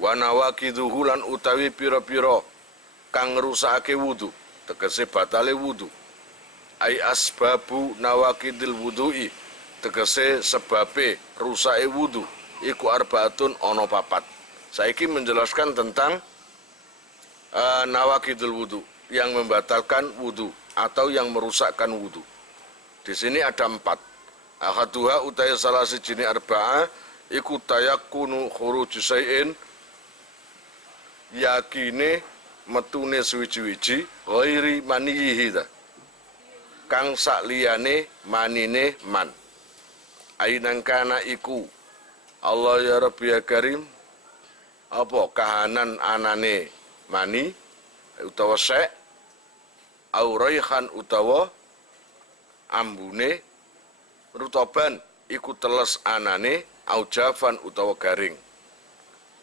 Wa nawaqiduhu lan utawi pira-pira kang ngrusakake wudu, tegese batale wudu. Ai asbabu nawaqidil wudu'i, tegese sebabe rusake wudu iku arbaatun ana papat. Saiki menjelaskan tentang nawaqidul wudu, yang membatalkan wudu atau yang merusakkan wudu. Di sini ada 4. Ahaduha utai salah sijine arba'a iku tayakkunu khuruj syai'in, yakine metune suwiji-wiji ghairi manihi kang sakliyane manine man. Ainang kana iku Allah ya Rabbi ya Karim apa kahanan anane mani utawa sek au raihan utawa ambune rutaban iku teles anane au jafan utawa garing.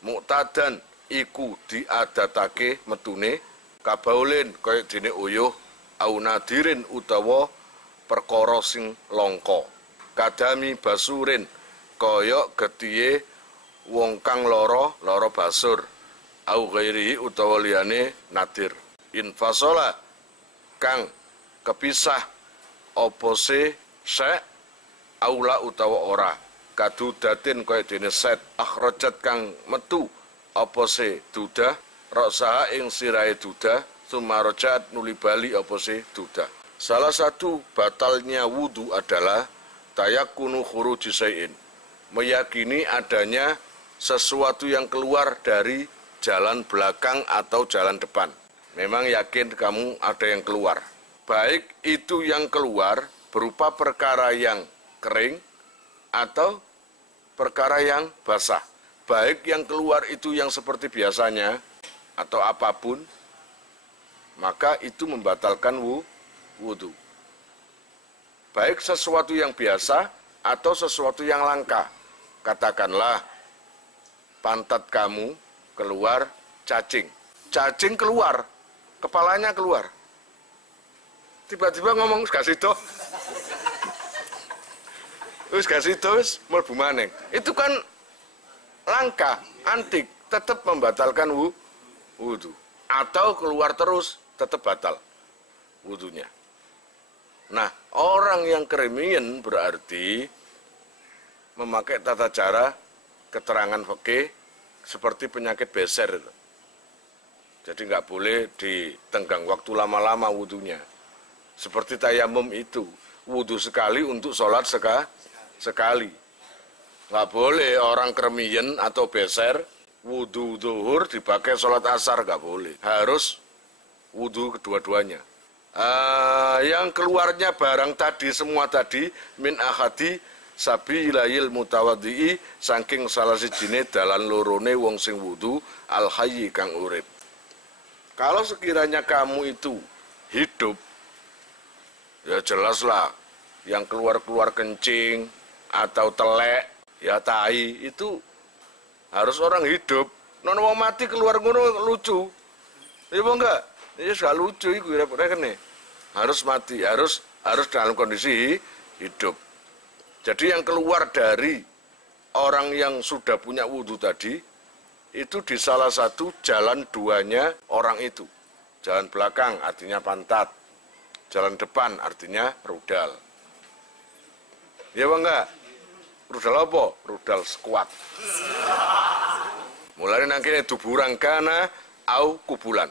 Muqtadan iku diadatake metune kabaulin kaya dene uyuh au nadirin utawa perkara sing langka. Kadami basurin kaya getihe wong kang lara basur au ghairihi utawa liyane nadir. Infasola kang kepisah apa se aula utawa ora. Kadudatin kaya dene set akhrajat kang metu apa se dudah roksaha ing sirahe dudah sumarojat nuli bali apa se dudah. Salah satu batalnya wudu adalah tayakkunu khuruji syai'in, meyakini adanya sesuatu yang keluar dari jalan belakang atau jalan depan. Memang yakin kamu ada yang keluar. Baik itu yang keluar berupa perkara yang kering atau perkara yang basah. Baik yang keluar itu yang seperti biasanya atau apapun, maka itu membatalkan wudu. Baik sesuatu yang biasa atau sesuatu yang langka. Katakanlah pantat kamu keluar cacing. Cacing keluar, kepalanya keluar. Tiba-tiba ngomong gak sido. Wis gak sido wis mlebu maneng. Itu kan langka, antik, tetap membatalkan wudu. Atau keluar terus, tetap batal wudunya. Nah, orang yang kremien berarti memakai tata cara keterangan fikih seperti penyakit beser itu. Jadi nggak boleh ditenggang waktu lama-lama wudunya. Seperti tayamum itu, wudu sekali untuk sholat sekali. Nggak boleh orang kremien atau beser, wudu zuhur dipakai sholat asar, nggak boleh. Harus wudu kedua-duanya. Yang keluarnya barang tadi, semua tadi, min ahadi sabi ilayil mutawaddi'i, saking salah sijine dalan lorone wong sing wudu al hayyi kang urip. Kalau sekiranya kamu itu hidup, ya jelaslah yang keluar-keluar kencing atau telek, ya tai, itu harus orang hidup. Nono mau mati keluar ngono lucu. Ya apa enggak? Ya gak lucu iku repot-repot. Harus mati, harus dalam kondisi hidup. Jadi yang keluar dari orang yang sudah punya wudu tadi, itu di salah satu jalan duanya orang itu. Jalan belakang artinya pantat, jalan depan artinya rudal. Ya apa enggak? Rudal apa? Rudal squat. Mulai nangkene duburang kana au kubulan.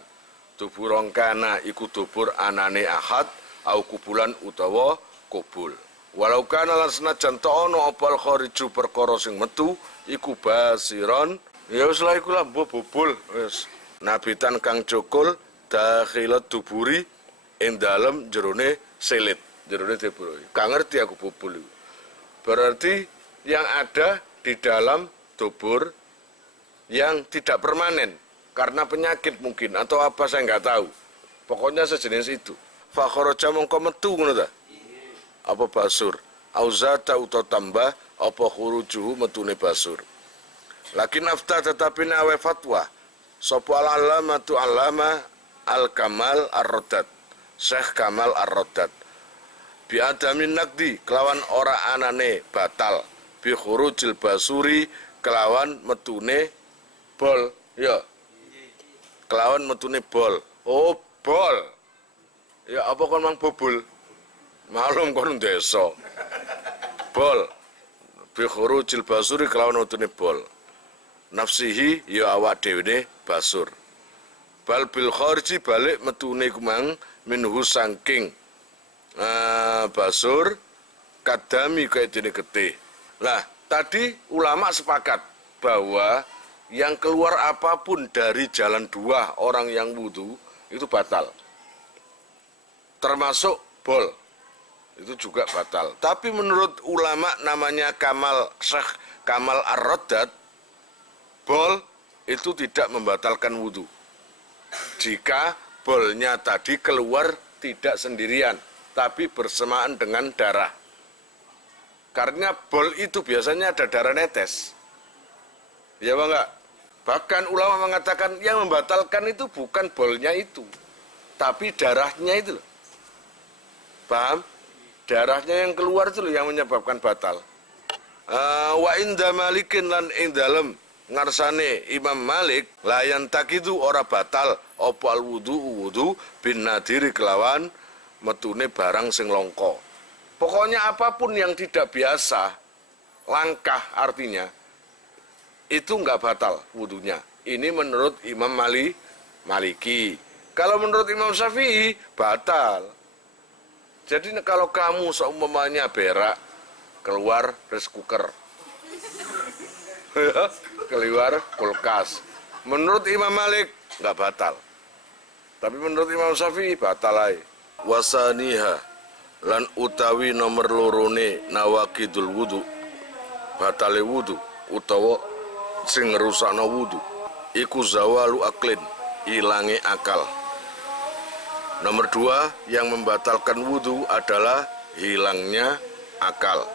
Duburang kana iku dubur anane ahad au kubulan utawa kubul. Walau kana lan senajan ta ono opal khariju perkara sing metu iku basiron, ya wis lha iku lah bobol wis. Nabitan kang cokol dakhilat duburi ing dalem jerone selit, jerone dubur. Gak ngerti aku bobol iku. Berarti yang ada di dalam dubur yang tidak permanen karena penyakit mungkin atau apa saya nggak tahu. Pokoknya sejenis itu. Fa kharaja mongko metu ngono ta? Apa basur? Auzata utawa tambah apa khurujuhu metune basur. Lakin afta tetapi nawe fatwa sapa al-alamatu alama al-kamal ar-raddad. Syekh Kamal ar-Raddad. Bi adamin nakdi kelawan ora anane batal. Bi khurujil basuri kelawan metune bol, ya. Kelawan metune bol. Oh, bol. Ya apa kon mang bobol? Malum kon desa. Bol. Bi khurujil basuri kelawan metune bol. Nafsihi ya awak dhewe basur. Bal bil kharji balik metune kumang minhu sangking basur kadami kaya dene getih. Lah, tadi ulama sepakat bahwa yang keluar apapun dari jalan dua orang yang wudu itu batal. Termasuk bol. Itu juga batal. Tapi menurut ulama namanya Syekh Kamal Ar-Raddad, bol itu tidak membatalkan wudu. Jika bolnya tadi keluar tidak sendirian, tapi bersamaan dengan darah. Karena bol itu biasanya ada darah netes. Ya Bang enggak? Bahkan ulama mengatakan yang membatalkan itu bukan bolnya itu, tapi darahnya itu loh. Paham? Darahnya yang keluar itu loh yang menyebabkan batal. Wa inda malikin lan ing dalem ngarsane Imam Malik layan takidu ora batal opal wudu bin nadiri kelawan metune barang sing longko. Pokoknya apapun yang tidak biasa, langkah artinya, itu enggak batal wudunya. Ini menurut Imam Maliki. Kalau menurut Imam Syafi'i, batal. Jadi kalau kamu seumpamanya berak, keluar rice cooker, keluar kulkas. Menurut Imam Malik, enggak batal. Tapi menurut Imam Syafi'i, batal aja. Wasaniha. Lan utawi nomor lorone nawakidul wudu batale wudu utawa sing ngerusakno wudu iku zawalu aklin ilange akal. Nomor 2 yang membatalkan wudu adalah hilangnya akal.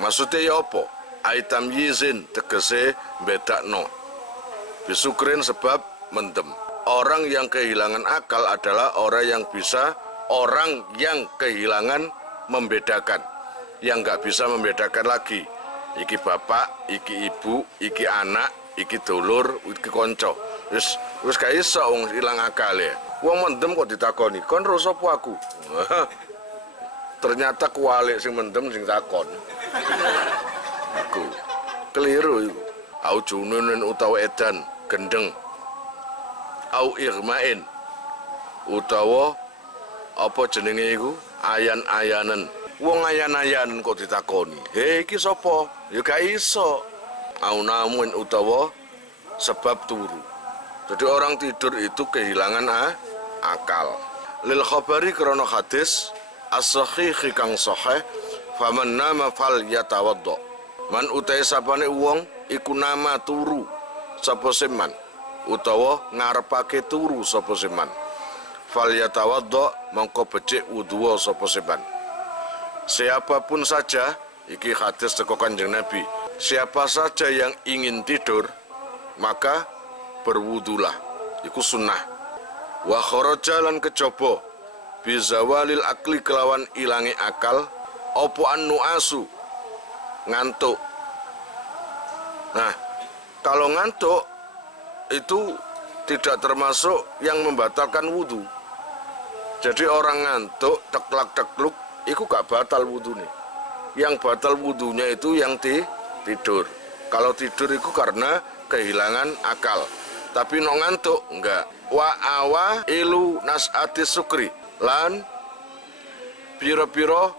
Maksudnya ya apa? Aitam yizin tegese bedakno bisukrin sebab mendem. Orang yang kehilangan akal adalah orang yang kehilangan membedakan, yang nggak bisa membedakan lagi. Iki bapak, iki ibu, iki anak, iki dulur, iki konco. Wis gak iso wong ilang akal ya. Wong mendem kok ditakoni, kon ro sapa aku? Ternyata kualik sing mendem sing takon. Aku keliru iku. Au jununun utawa edan, gendeng. Au irmain utawa apa jenenge iku ayan-ayanen. Wong ayan-ayanen kok ditakoni. He iki sapa? Ya gak iso. Au namun utawa sebab turu. Jadi orang tidur itu kehilangan akal. Lil khabari krana hadis as-sahih kang sahih faman nama fal yatawaddo. Man utai sapane wong iku nama turu sapa seman utawa ngarepake turu sapa seman. Fal yatawaddo mongko becik wudu sapa seban. Siapapun saja, iki hadis teko Kanjeng Nabi, siapa saja yang ingin tidur maka berwudulah, iku sunnah. Wa kharaja lan kejaba bizawalil akli kelawan ilangi akal opo annuasu ngantuk. Nah, kalau ngantuk itu tidak termasuk yang membatalkan wudu. Jadi orang ngantuk, teklak-tekluk, itu gak batal wudu nih. Yang batal wudunya itu yang tidur. Kalau tidur itu karena kehilangan akal. Tapi no ngantuk, enggak. Wa awa ilu nas'ati sukri. Lan piro-piro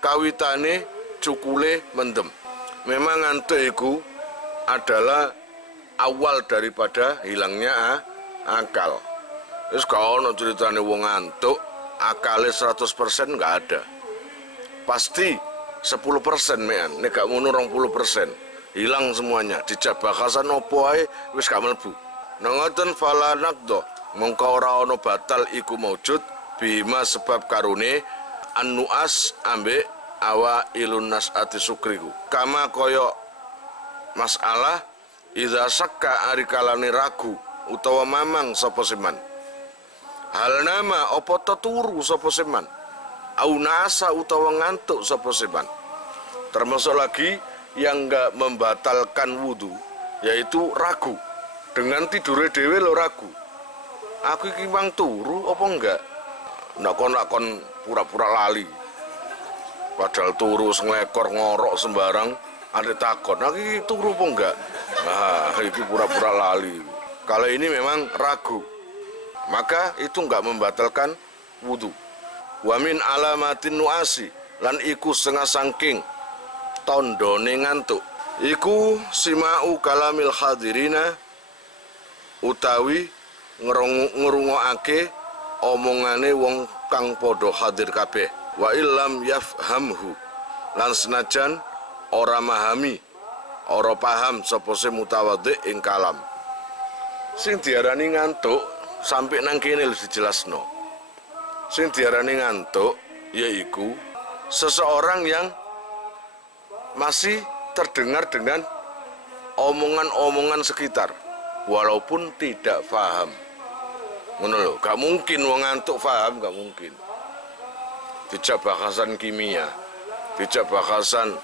kawitane cukule mendem. Memang ngantuk itu adalah awal daripada hilangnya akal. Terus kalau no ceritanya wong ngantuk, akalnya 100% nggak ada. Pasti 10% mean, nek gak ngono 20%. Hilang semuanya, dijak bakasan opo ae wis gak mlebu. Nangoten fala nakdo, mengko ora ana batal iku maujud bima sebab karune annuas ambek awa ilun nas'ati sukriku. Kama koyo masalah idza sakka ari kalane ragu utawa mamang sapa seman. Hal nama opo turu sapa seman. Au nasa utawa ngantuk sapa seman. Termasuk lagi yang enggak membatalkan wudu yaitu ragu. Dengan tidure dhewe lo ragu. Aku iki mang turu apa enggak? Ndak kon pura-pura lali. Padahal turu nglekor ngorok sembarang, ada takon, aku iki turu apa enggak? Nah, iki pura-pura lali. Kalau ini memang ragu, maka itu enggak membatalkan wudu. Wa min alamatin nuasi, lan iku setengah sangking tondone ngantuk. Iku simau kalamil hadirina, utawi ngrungokake omongane wong kang padha hadir kabeh. Wa illam yafhamhu, lan senajan ora mahami, ora paham sapa se mutawadhi ing kalam. Sing diarani ngantuk sampai nang kene lho dijelasno. Sing diarani ngantuk yaiku seseorang yang masih terdengar dengan omongan-omongan sekitar walaupun tidak paham. Ngono lho, gak mungkin wong ngantuk paham, gak mungkin. Dijak bahasan kimia, dijak bahasan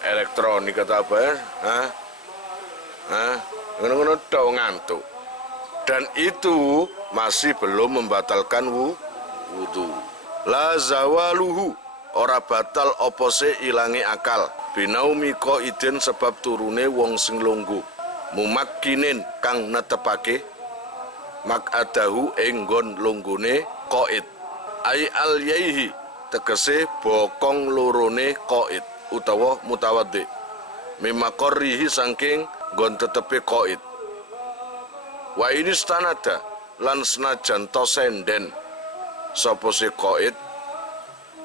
elektronik atau apa ya? Ngono-ngono tok ngantuk. Dan itu masih belum membatalkan wudu. La zawaluhu, ora batal apa se ilange akal. Binaumi qaidin sebab turune wong sing lungguh. Mumakkinin kang netepake makadahu ing nggon lunggune qaid. Ai al yaihi tegese bokong lorone qaid utawa mutawaddi. Mimakorihi saking nggon tetepe qaid. Wa ini stanada lan senajan to senden sapa se qaid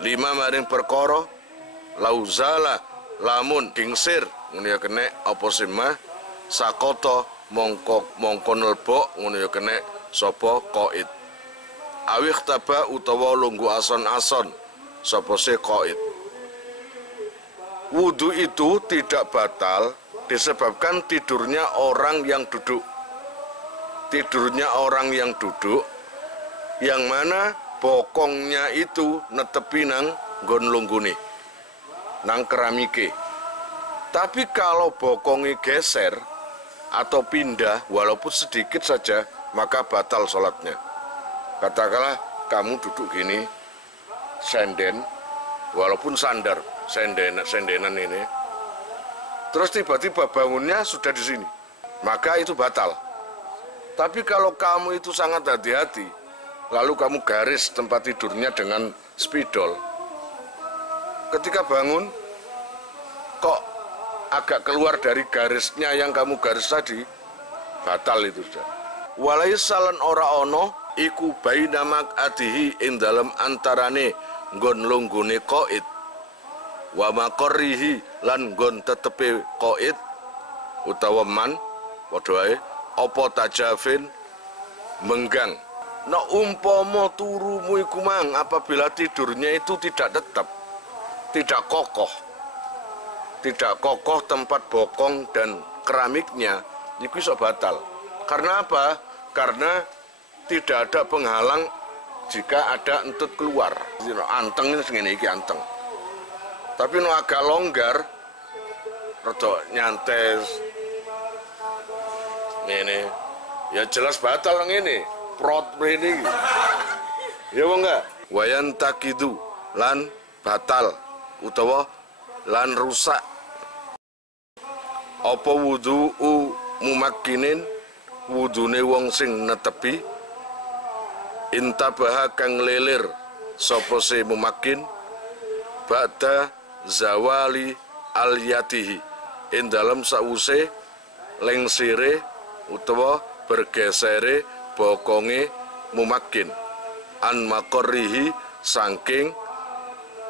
lima maring perkara lauzala lamun dingsir ngono ya kene apa sima sakoto mongko nelbok ngono ya kene sapa qaid. Awih taba utawa lungguh ason-ason sapa se qaid. Wudu itu tidak batal disebabkan tidurnya orang yang duduk. Tidurnya orang yang duduk yang mana bokongnya itu netepi nang nggon lunggune, nang keramike. Tapi kalau bokongnya geser atau pindah walaupun sedikit saja, maka batal sholatnya. Katakanlah kamu duduk gini, senden, walaupun sandar, sendenan ini, terus tiba-tiba bangunnya sudah di sini, maka itu batal. Tapi kalau kamu itu sangat hati-hati, lalu kamu garis tempat tidurnya dengan spidol, ketika bangun kok agak keluar dari garisnya yang kamu garis tadi, batal itu sudah. Walaisalan ora ono iku baina maq'adihi ing dalem antarane nggon lunggune qaid wa maqarrihi lan nggon tetepe qaid utawa man padha wae apa tajafin menggang. Nah umpama turumu iku mang apabila tidurnya itu tidak tetap, tidak kokoh tempat bokong dan keramiknya, itu bisa batal. Karena apa? Karena tidak ada penghalang jika ada entut keluar. Anteng ini segini iki anteng. Tapi no agak longgar, rada nyantes. Ini, ya jelas batal ini. Prot ini. Ya apa enggak? Wayan takidu lan batal utawa lan rusak apa wudu'u mumakkinin wudune wong sing netepi intabaha kang lelir sapa se mumakkin ba'da zawali aliyatihi ing dalem sause lengsire utawa bergesere bokonge mumakkin an maqarrihi saking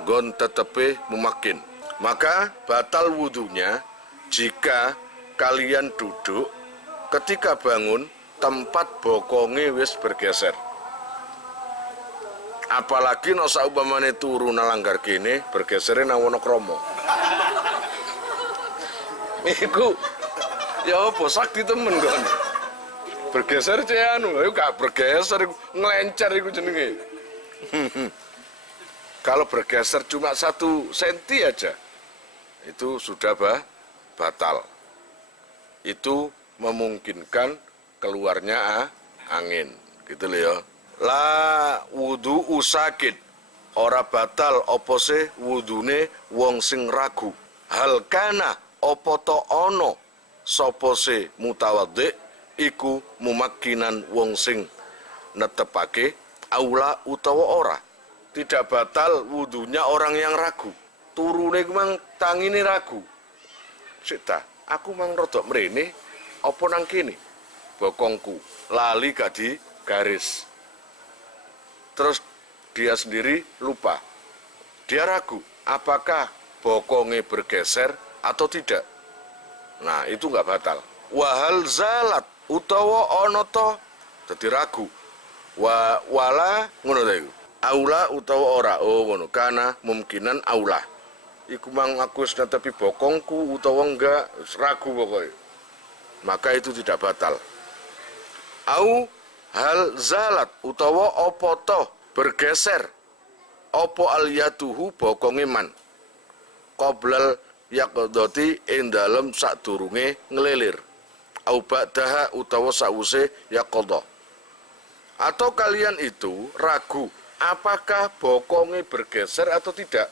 gon tetepe mumakkin. Maka batal wudunya jika kalian duduk ketika bangun tempat bokonge wis bergeser. Apalagi no saumpamane turu nalanggar kene bergesere nang Wonokromo. Iku ya apa sakti temen kon. Bergeser cek anu, ayo gak bergeser ngelencer iku jenenge. Kalau bergeser cuma 1 senti aja, itu sudah batal. itu memungkinkan keluarnya angin, gitu loh ya. La wudu usakit, ora batal opo se wudune wong sing ragu. Hal kana opo to ono sopo se mutawaddi iku mumakkinan wong sing netepake aula utawa ora. Tidak batal wudunya orang yang ragu. Turune mang tangine ragu. Sita, aku mang rodok mrene apa nang kene? Bokongku lali gak di garis. Terus dia sendiri lupa. Dia ragu, apakah bokongnya bergeser atau tidak. Nah, itu nggak batal. Wahal zalat utawa ono to dadi ragu. Wala ngono ta iku. Aula utawa ora. Oh ngono, kana mungkinan aula. Iku mang aku wis netepi bokongku utawa enggak, ragu pokoknya. Maka itu tidak batal. Au hal zalat utawa opo toh bergeser opo aliyatuhu bokonge man qoblal yaqdoti ing dalem sadurunge ngelilir au ba'daha utawa sause yaqdha. Atau kalian itu ragu apakah bokonge bergeser atau tidak.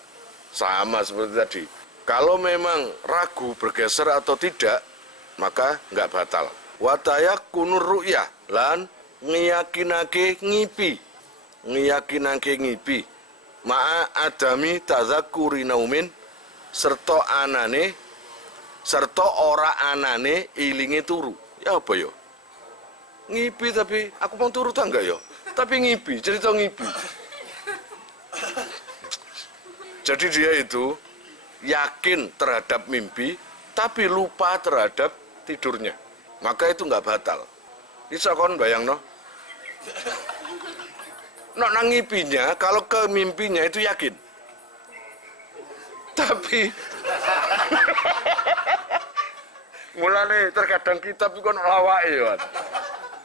Sama seperti tadi. Kalau memang ragu bergeser atau tidak, maka nggak batal. Watayak kunur ru'yah lan ngiyakinake ngipi ma'a adami tazakuri naumin serta ora anane ilinge turu. Ya apa yo? Ngipi tapi aku mau turu ta enggak yo? Tapi ngipi, cerita ngipi. Jadi dia itu yakin terhadap mimpi tapi lupa terhadap tidurnya. Maka itu nggak batal. Bisa kon bayang no? Nok nangipinya, kalau ke mimpinya itu yakin. Tapi mulane terkadang kitab itu kan lawake ya.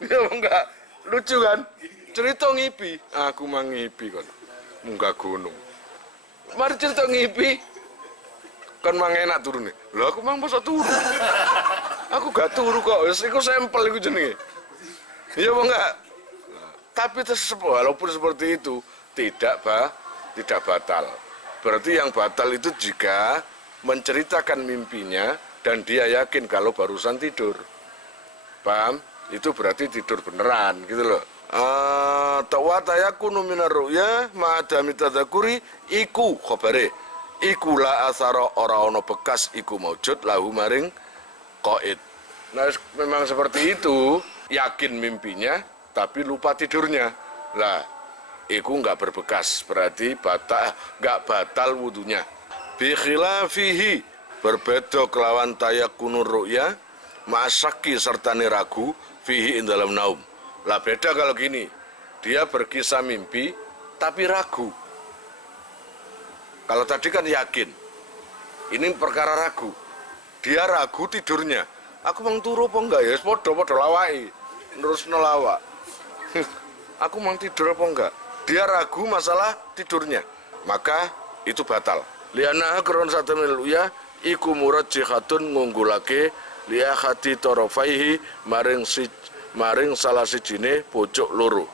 Dia enggak lucu kan? Cerita ngipi, aku mang ngipi kon. Munggah gunung. Mari cerita ngipi. Kan mang enak turune. Lho aku mang masa turu. Aku gak turu kok, iku sampel iku jenenge. Iya apa enggak? Tapi walaupun seperti itu tidak batal. Berarti yang batal itu jika menceritakan mimpinya dan dia yakin kalau barusan tidur. Paham? Itu berarti tidur beneran gitu loh. Tawata yakunu minar ru'ya ma'adami tadzakuri iku khabare. Iku la asara ora ana bekas iku maujud lahu maring qaid. Nah, memang seperti itu, yakin mimpinya tapi lupa tidurnya. Lah, iku enggak berbekas, berarti enggak batal wudunya. Bi khilafihi, berbeda kelawan tayakunur ru'ya ma'asyaki serta ragu fihi in dalam naum. Lah beda kalau gini, dia berkisah mimpi tapi ragu. Kalau tadi kan yakin, ini perkara ragu. Dia ragu tidurnya. Aku mang turu apa enggak ya? Podo-podo lawai, terus nelawak. Aku mang tidur apa enggak? Dia ragu masalah tidurnya, maka itu batal. Liana kron satamil uya iku murajjihatun ngunggulake liahati torofaihi maring salah sijine pojok loro.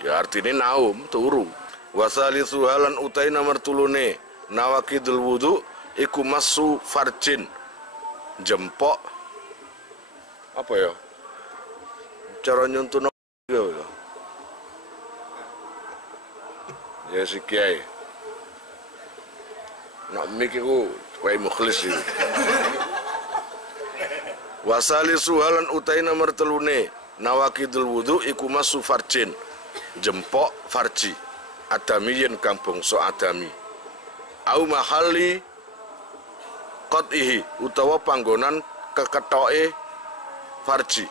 Ya artine naum turu. Wasalisu halan utai nomor tulune nawakidul wudu iku masu farjin jempok apa ya? Cara nyuntuh ya. Ya si kiai. Nak mikiku kiai mukhlis itu. Wasalisu halan utai nomor telune nawakidul wudu iku masu farjin jempok farji adamiyin kang bangsa adami au mahali qatihi utawa panggonan keketoke farji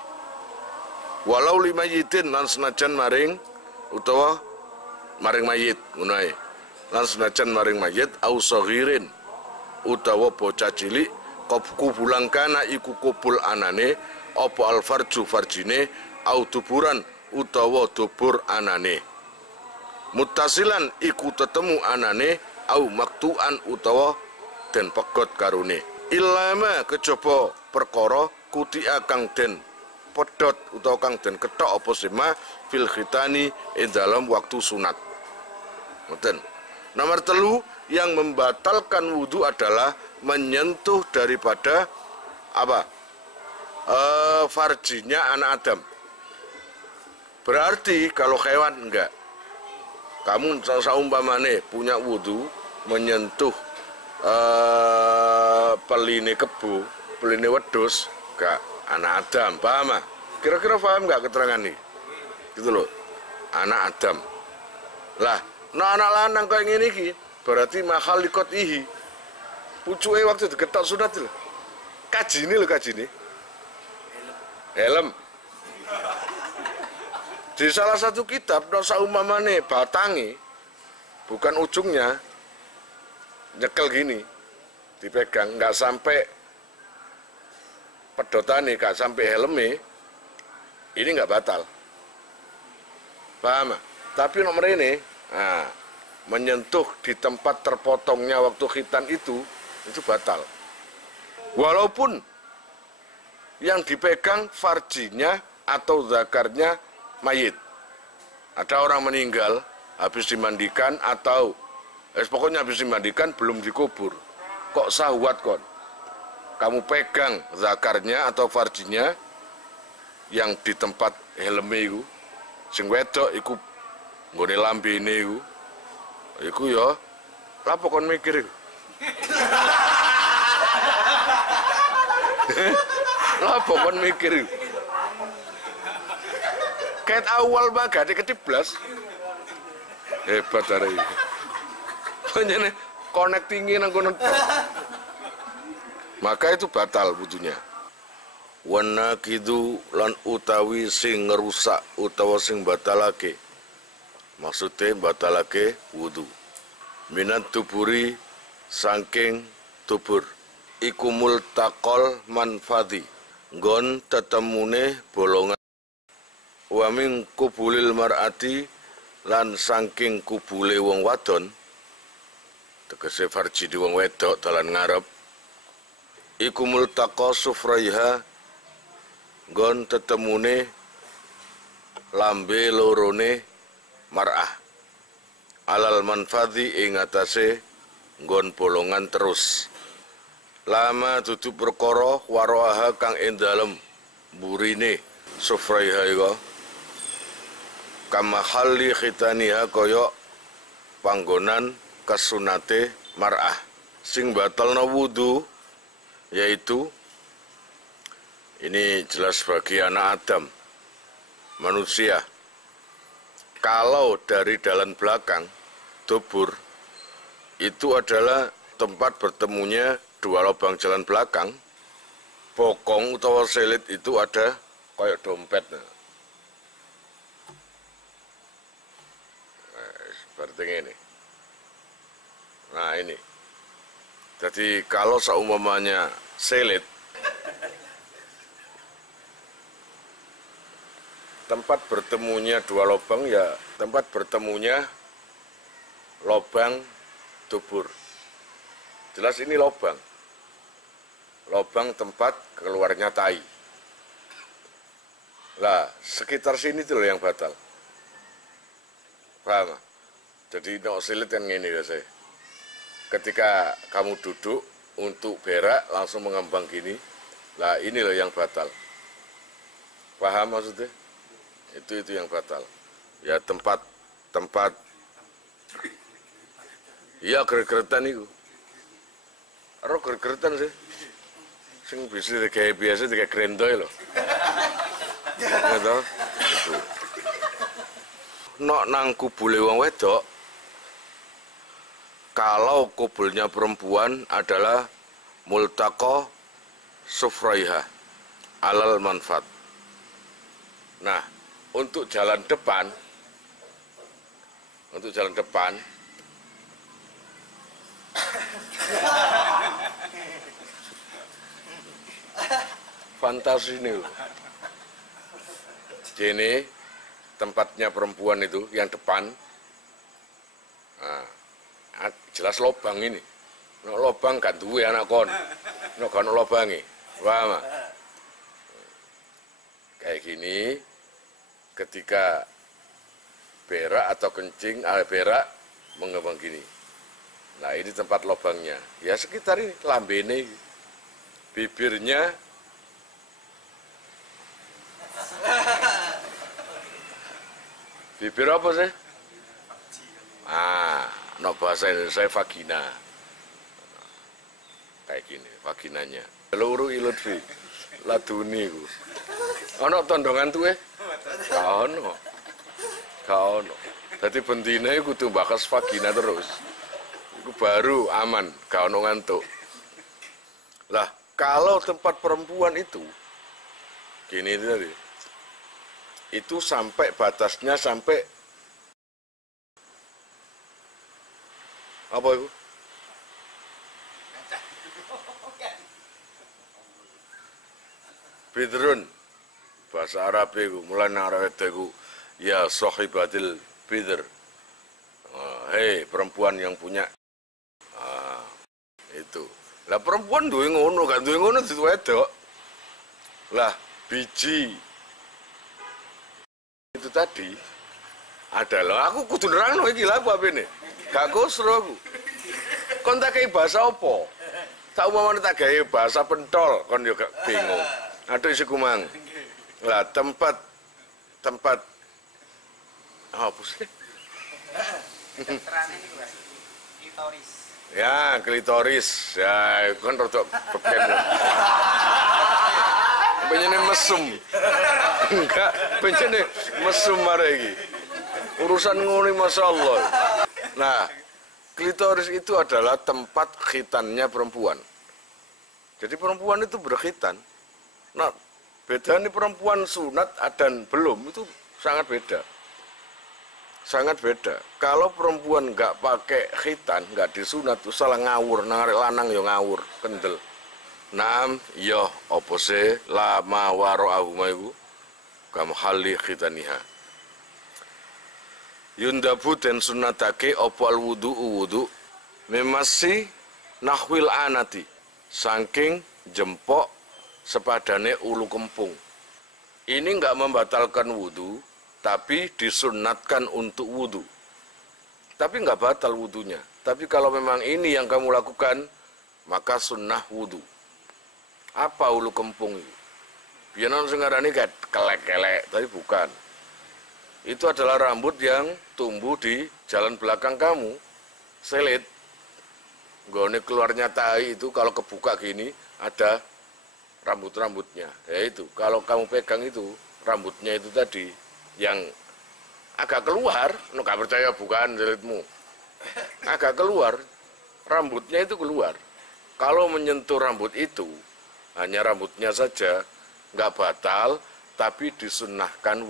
walau limayitin lan senajan maring utawa maring mayit ngono ae lan senajan maring mayit au saghirin utawa bocah cilik kubulang kana iku kubul anane apa al farju farjine au duburan utawa dubur anane muttasilan iku tetemu anane au maktuan utawa den pegot karone ilama kejaba perkara kutia kang den pedot utawa kang den ketok apa sima fil khitani ing dalam waktu sunat. Ngoten. Nomor 3 yang membatalkan wudhu adalah menyentuh daripada apa? Farjinya anak Adam. Berarti kalau hewan enggak. Kamu saumpamane punya wudhu menyentuh peline kebo, peline wedhus, enggak anak Adam, paham? Kira-kira paham enggak keterangan ini? Gitu loh. Anak Adam. Lah, anak lanang kayak ngene iki, berarti mahal likotihi. Pucuke waktu diketok sunat lho. Kajine lho kajine. Helm. Di salah satu kitab, no saumpamane batangi, bukan ujungnya, nyekel gini, dipegang, nggak sampai pedotane, nggak sampai helme, ini nggak batal. Paham? Tapi nomor ini, nah, menyentuh di tempat terpotongnya waktu khitan itu batal. Walaupun yang dipegang farjinya atau zakarnya mayit. Ada orang meninggal habis dimandikan atau pokoknya habis dimandikan belum dikubur. Kok sahwat kon? Kamu pegang zakarnya atau farjinya yang di tempat helme iku. Sing wedok iku nggone lambene iku. Iku ya apa kon mikir iku? Lah apa kon mikir iku? Ket awal bagade ketiblas. Hebat hari ini. Panjane connectingi nang kono. Maka itu batal wudhunya. Wana kidu lan utawi sing ngerusak utawa sing batalake. Maksudnya batalake wudhu. Minat tuburi saking tubur. Iku multaqol manfadi. Nggon tetemune bolongan. Wa min kubulil mar'ati lan saking kubule wong wadon tegese farji di wong wedok dalan ngarep iku multaqa sufraiha nggon tetemune lambe lorone mar'ah alal manfadhi ing atase nggon bolongan terus lama dudu perkara waraha kang ing dalem burine sufraiha iku kama halli khitaniha koyok panggonan kesunate mar'ah sing batalna wudhu yaitu ini jelas bagi anak Adam manusia kalau dari dalam belakang dubur itu adalah tempat bertemunya dua lubang jalan belakang bokong utawa selit itu ada koyok dompet. Seperti ini. Nah ini. Jadi kalau seumpamanya selit, tempat bertemunya dua lubang ya tempat bertemunya lubang dubur. Jelas ini lubang. Lubang tempat keluarnya tai. Lah sekitar sini tuh yang batal. Paham? Jadi no silit kan gini biasanya. Ketika kamu duduk untuk berak langsung mengembang gini, lah ini loh yang batal. Paham maksudnya? Itu yang batal. Ya tempat, iya ger-geretan itu. Aro ger-geretan sih. Sing bisa kayak biasa kayak grendoy loh. Nggak tahu. Nok nang kubule wong wedok. Kalau kubulnya perempuan adalah multaqa sufraiha alal manfaat. Nah, untuk jalan depan fantasi ini. Jadi tempatnya perempuan itu yang depan. Nah, jelas lobang ini. No lobang kan duwe anak kon. No kan lobangi. Paham? kayak gini, ketika berak atau kencing, berak mengembang gini. Nah ini tempat lubangnya, ya sekitar ini, lambene, bibirnya, bibir apa sih? No bahasa Indonesia vagina, kayak gini, vaginanya. Luru ilutfi, laduni ku. Ono tondongan tuh Kau no. Jadi bentina itu kudu bakas vagina terus. Itu baru aman, kau no ngantuk. Lah, kalau tempat perempuan itu, gini itu tadi, itu sampai batasnya sampai apa itu? Bidrun, bahasa Arab itu, mulai Arab itu, ya sahibatil bidr. Hei perempuan yang punya, itu. Lah perempuan duwe ngono, kan duwe ngono itu wedok. Lah biji itu tadi adalah aku kudu nerangno iki lha apa ini? Gak kusro aku. Kon tak kei bahasa apa? Tak umumane tak gawe bahasa pentol, kon yo gak bingung. Aduh isi kumang. Lah tempat apa sih? Klitoris. Ya, klitoris. Ya, kan rada beken. Penyene mesum. Enggak, penyene mesum mare iki. Urusan ngono masyaallah. Nah, klitoris itu adalah tempat khitannya perempuan. Jadi perempuan itu berkhitan. Nah, beda nih perempuan sunat dan belum itu sangat beda. Sangat beda. Kalau perempuan nggak pakai khitan, nggak disunat, itu salah ngawur, narik lanang yo ngawur, kendel. Naam, yo opose lama waro ahuma ibu, kam hali khitaniha. Yundabu dan sunatake opal wudu memasi nahwil anati, saking jempok sepadane ulu kempung. Ini nggak membatalkan wudu, tapi disunatkan untuk wudu. Tapi nggak batal wudunya. Tapi kalau memang ini yang kamu lakukan, maka sunnah wudu. Apa ulu kempung itu? Biar orang sengarani kayak kelek-kelek, tapi bukan. Itu adalah rambut yang tumbuh di jalan belakang kamu, selit. Gone keluarnya tai itu kalau kebuka gini ada rambut-rambutnya. Ya itu, kalau kamu pegang itu rambutnya itu tadi yang agak keluar, gak percaya bukan jelitmu. Agak keluar, rambutnya itu keluar. Kalau menyentuh rambut itu, hanya rambutnya saja, nggak batal, tapi disunnahkan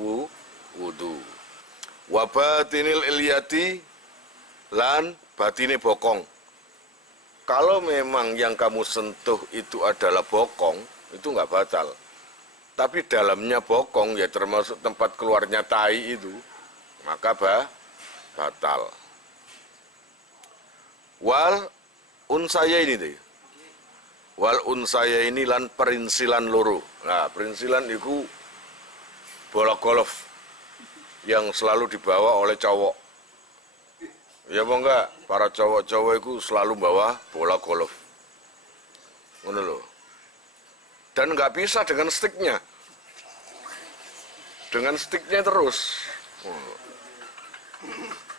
wudu. Wabatinil ilyati lan batine bokong. Kalau memang yang kamu sentuh itu adalah bokong, itu nggak batal. Tapi dalamnya bokong, ya termasuk tempat keluarnya tai itu, maka batal. Wal unsaya ini deh. Wal unsaya ini lan perinsilan loro. Nah, perinsilan itu bola golf yang selalu dibawa oleh cowok. Ya mau enggak? Para cowok-cowok itu selalu bawa bola golf. Ngono lho. Dan nggak bisa dengan sticknya. Dengan sticknya terus.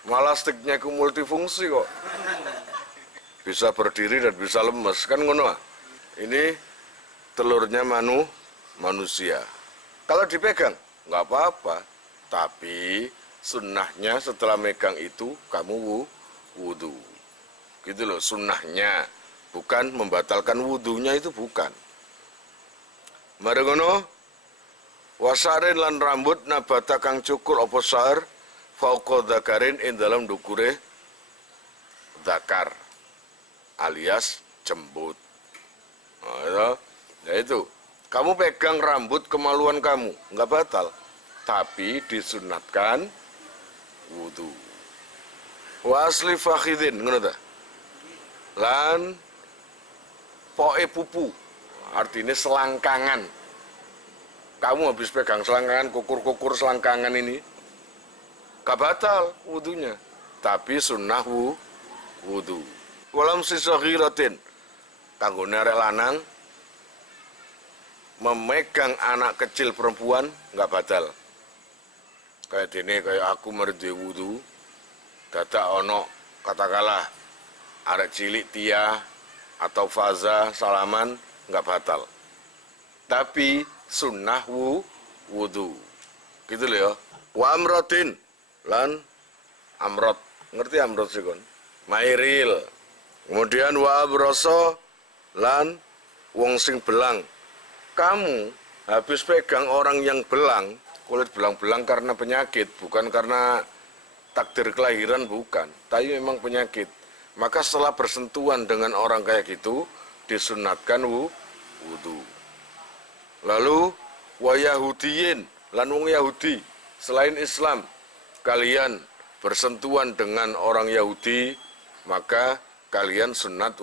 Malah sticknya itu multifungsi kok. Bisa berdiri dan bisa lemes. Kan ngono. Ini telurnya manusia. Kalau dipegang, nggak apa-apa. Tapi sunnahnya setelah megang itu, kamu wudu. Gitu loh, sunnahnya. Bukan membatalkan wudunya itu bukan. Marengono wasarin lan rambut nabata kang cukur apa sar fauqa dzakarin ing dalam dukure dzakar alias jembut. Nah, itu kamu pegang rambut kemaluan kamu nggak batal, tapi disunatkan wudu. Wa asli fakhidin ngono ta. Lan poe pupu artinya selangkangan. kamu habis pegang selangkangan, kukur-kukur selangkangan ini, gak batal wudunya, tapi sunnah wudu. Walam sisaghiratin, kanggone arek lanang memegang anak kecil perempuan gak batal. Kayak dene, kayak aku merdhe wudu, dadak ono katakanlah arek cilik Tia atau Faza salaman gak batal. Tapi sunnah wudu. Gitu loh ya. Wa amrotin lan amrot. Ngerti amrot sih kon? Mairil. Kemudian wa abroso lan wong sing belang. Kamu habis pegang orang yang belang, kulit belang-belang karena penyakit, bukan karena takdir kelahiran, bukan. Tapi memang penyakit. Maka setelah bersentuhan dengan orang kayak gitu, disunatkan wudu. Lalu wa Yahudiyin lan wong Yahudi selain Islam, kalian bersentuhan dengan orang Yahudi, maka kalian sunat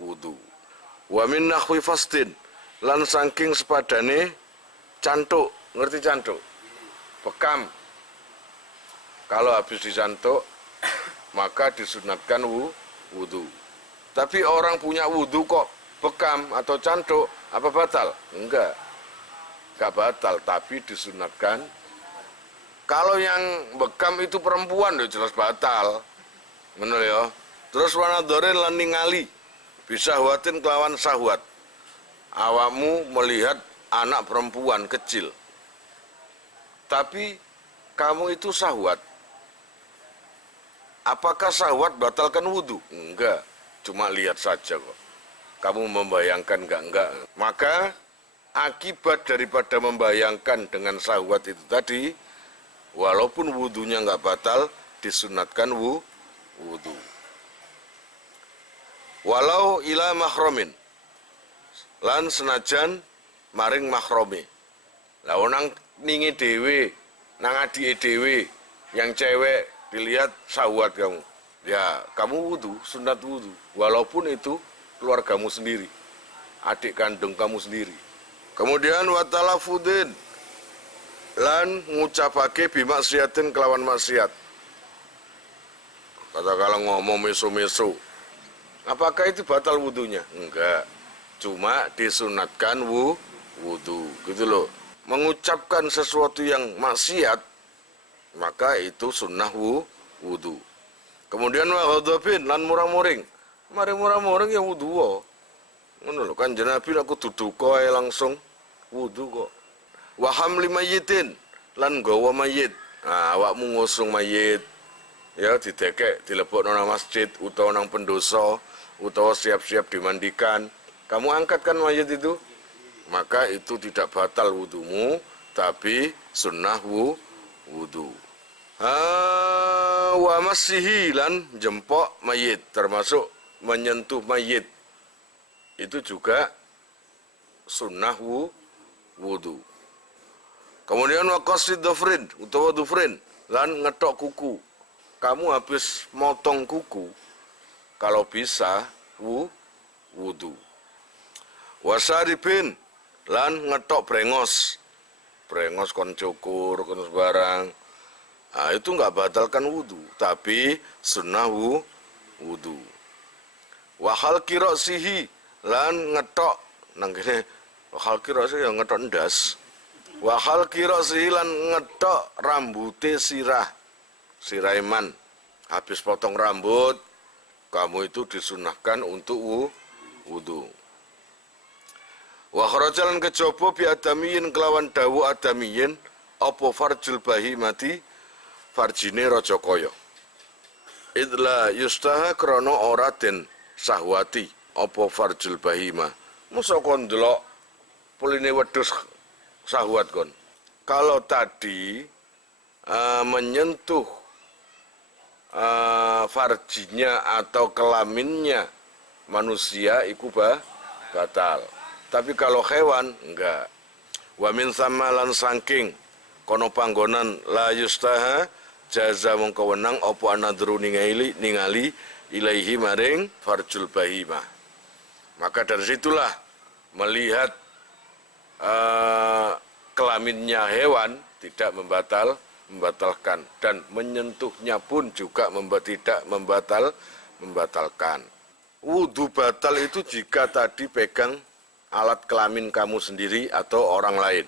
wudu. Wa min nahwi fastin lan saking sepadane cantuk, ngerti cantuk? Bekam. Kalau habis dicantuk maka disunatkan wudu. Tapi orang punya wudu kok bekam atau cantuk, apa batal? Enggak batal, tapi disunatkan. Kalau yang bekam itu perempuan, udah jelas batal. Bener ya. Terus wanadorin lan ningali, bisa huatin kelawan sahwat. Awakmu melihat anak perempuan kecil, tapi kamu itu sahwat. Apakah sahwat batalkan wudu? Enggak, cuma lihat saja kok. Kamu membayangkan enggak. Maka akibat daripada membayangkan dengan sahwat itu tadi, walaupun wudunya enggak batal, disunatkan wudu. Walau ila mahromin, lan senajan maring mahrome. Lah nang ningi dewe, nang adike dewe, yang cewek dilihat sahwat kamu. Ya, kamu wudu, sunat wudu. Walaupun itu keluargamu sendiri, adik kandung kamu sendiri. Kemudian watalafudin lan ngucapake bimaksiatin kelawan maksiat. Katakanlah ngomong meso-meso. Apakah itu batal wudunya? Enggak. Cuma disunatkan wudu. Gitu loh. Mengucapkan sesuatu yang maksiat, maka itu sunnah wudu. Kemudian wa ghadabin lan murang-muring. Mari murang-muring ya wudu. Ngono lho, Kanjeng Nabi aku duduk ae langsung wudu kok. Wa hamli mayyitin lan gawa mayit. Nah, awakmu ngusung mayit, ya didekek, dilebokno nang masjid utawa nang pendosa, utawa siap-siap dimandikan. Kamu angkatkan mayit itu, maka itu tidak batal wudumu, tapi sunnah wudu. Wa masihi lan jempok mayit, termasuk menyentuh mayit. Itu juga sunnah wudu. Kemudian wa qasid dhufrin utawa dhufrin lan ngetok kuku. Kamu habis motong kuku, kalau bisa wudu. Wasaribin lan ngetok brengos. Brengos kon cukur, kon sebarang. Nah, itu enggak batalkan wudu, tapi sunnah wudu. Wahal kirosihi lan ngetok nang kene wahal kirosihi yang ngetok ndas. Wahal kirosihi lan ngetok rambute sirah iman. Habis potong rambut, kamu itu disunahkan untuk wudu. Wa kharajalan kejaba bi adamiyin kelawan dawu adamiyin apa farjul bahimati farjine raja kaya. Idla yustaha krana ora den sahwati apa farjul bahima. Mosok kon ndelok puline wedhus sahwat kon. Kalau tadi menyentuh farjinya atau kelaminnya manusia iku batal. Tapi kalau hewan enggak. Wa min samalan saking kono panggonan la yustaha jaza mongko wenang apa anadru ningali ilaihi maring farjul bahimah. Maka dari situlah melihat kelaminnya hewan tidak membatalkan, dan menyentuhnya pun juga tidak membatalkan. Wudu batal itu jika tadi pegang alat kelamin kamu sendiri atau orang lain.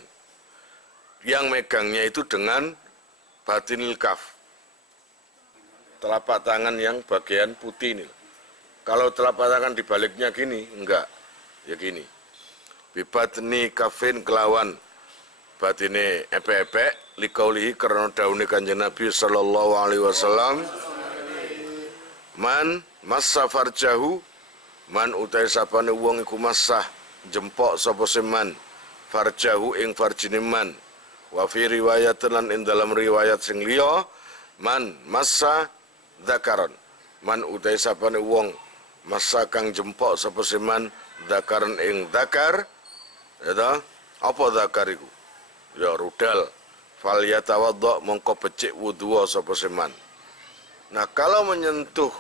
Yang megangnya itu dengan batinil kaf, telapak tangan yang bagian putih ini. Kalau telapak tangan dibaliknya gini, enggak, ya gini. Bibatni kafin kelawan batine epe-epe likaulihi karena daune Kanjeng Nabi sallallahu alaihi wasallam, man massa farjahu, man utai sapane wong iku massah jempok sapa seman farjahu ing farjine man, wa fi riwayatan lan ing dalam riwayat sing liya man massa dzakaron, man utai sapane wong massa kang jempok sapa seman dzakaron ing dzakar, ya apa dzakar iku? Ya rudal, fal yatawaddo mongko becik wudu sapa seman. Nah, kalau menyentuh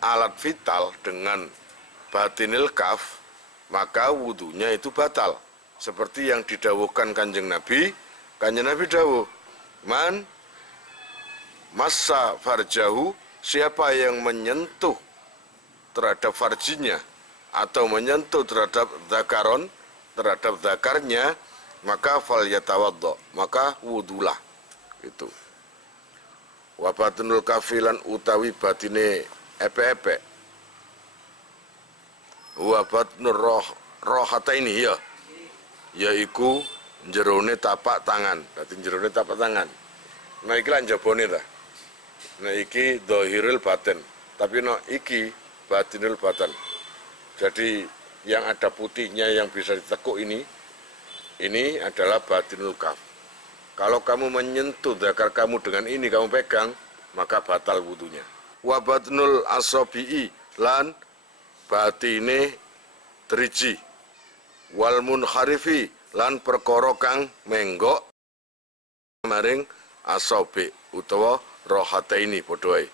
alat vital dengan batinil kaf, maka wudunya itu batal. Seperti yang didawuhkan Kanjeng Nabi dawuh, man massa farjahu, siapa yang menyentuh terhadap farjinya atau menyentuh terhadap dzakaron, terhadap dzakarnya, maka fal yatawaddo, maka wudulah. Itu. Wa batinul kafilan utawi batine epe-epe. Wa batnur rohataini ya. Yaiku jerone tapak tangan. Dadi jerone tapak tangan. Nah iki lan jabone ta. Nah iki dhahirul batin. Tapi no iki batinul batan. Jadi yang ada putihnya yang bisa ditekuk ini adalah batinul kaf. Kalau kamu menyentuh dzakar kamu dengan ini, kamu pegang, maka batal wudunya. Wa batnul asabi'i, lan batine driji. Wal munharifi, lan perkara kang menggok maring asabi utawa rohataini padha wae.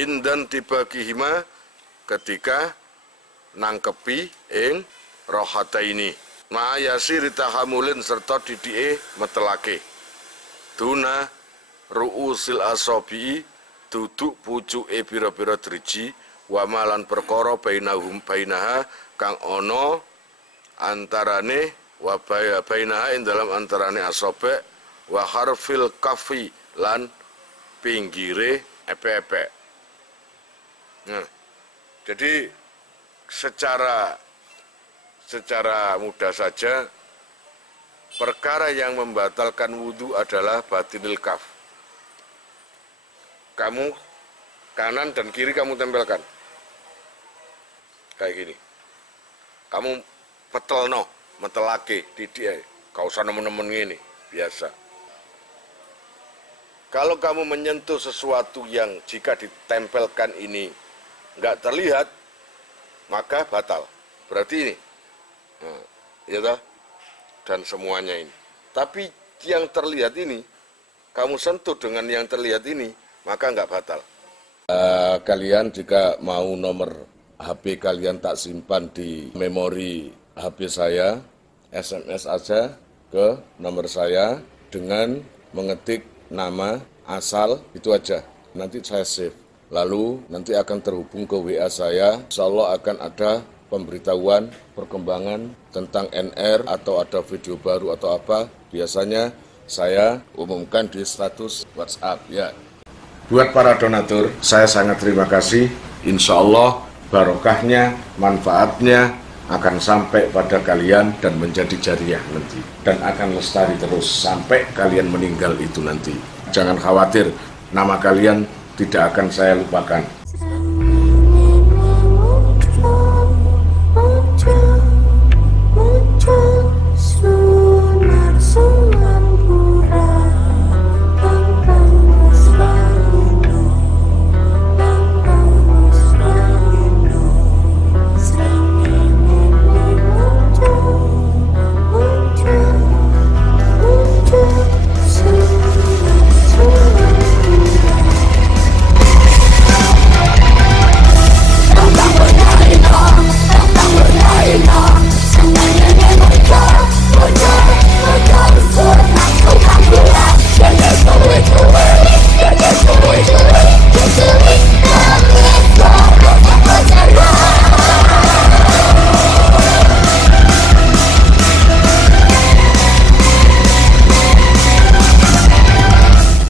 Indan tibakihima, ketika nangkepi ing rohataini. Ma yasiri tahamulin serta didike metelake. Duna ru'usil asabi'i, duduk pucuke pira-pira driji, wa malan perkara bainaha kang ana antarane wa bainaha ing dalam antarane asabe wa harfil kafi lan pinggire epe-epe. Nah, jadi secara mudah saja, perkara yang membatalkan wudu adalah batinil kaf. Kamu kanan dan kiri kamu tempelkan kayak gini. Kamu metelake didik, kau usah nemen-nemen gini, biasa. Kalau kamu menyentuh sesuatu yang jika ditempelkan ini nggak terlihat, maka batal. Berarti ini. Nah, ya toh? Dan semuanya ini. Tapi yang terlihat ini, kamu sentuh dengan yang terlihat ini, maka nggak batal. Kalian jika mau nomor HP kalian tak simpan di memori HP saya, SMS aja ke nomor saya dengan mengetik nama, asal, itu aja. Nanti saya save. Lalu nanti akan terhubung ke WA saya. Insya Allah akan ada pemberitahuan perkembangan tentang NR atau ada video baru atau apa, biasanya saya umumkan di status WhatsApp ya. Buat para donatur, saya sangat terima kasih. Insya Allah barokahnya, manfaatnya akan sampai pada kalian dan menjadi jariah nanti, dan akan lestari terus sampai kalian meninggal itu nanti. Jangan khawatir, nama kalian tidak akan saya lupakan.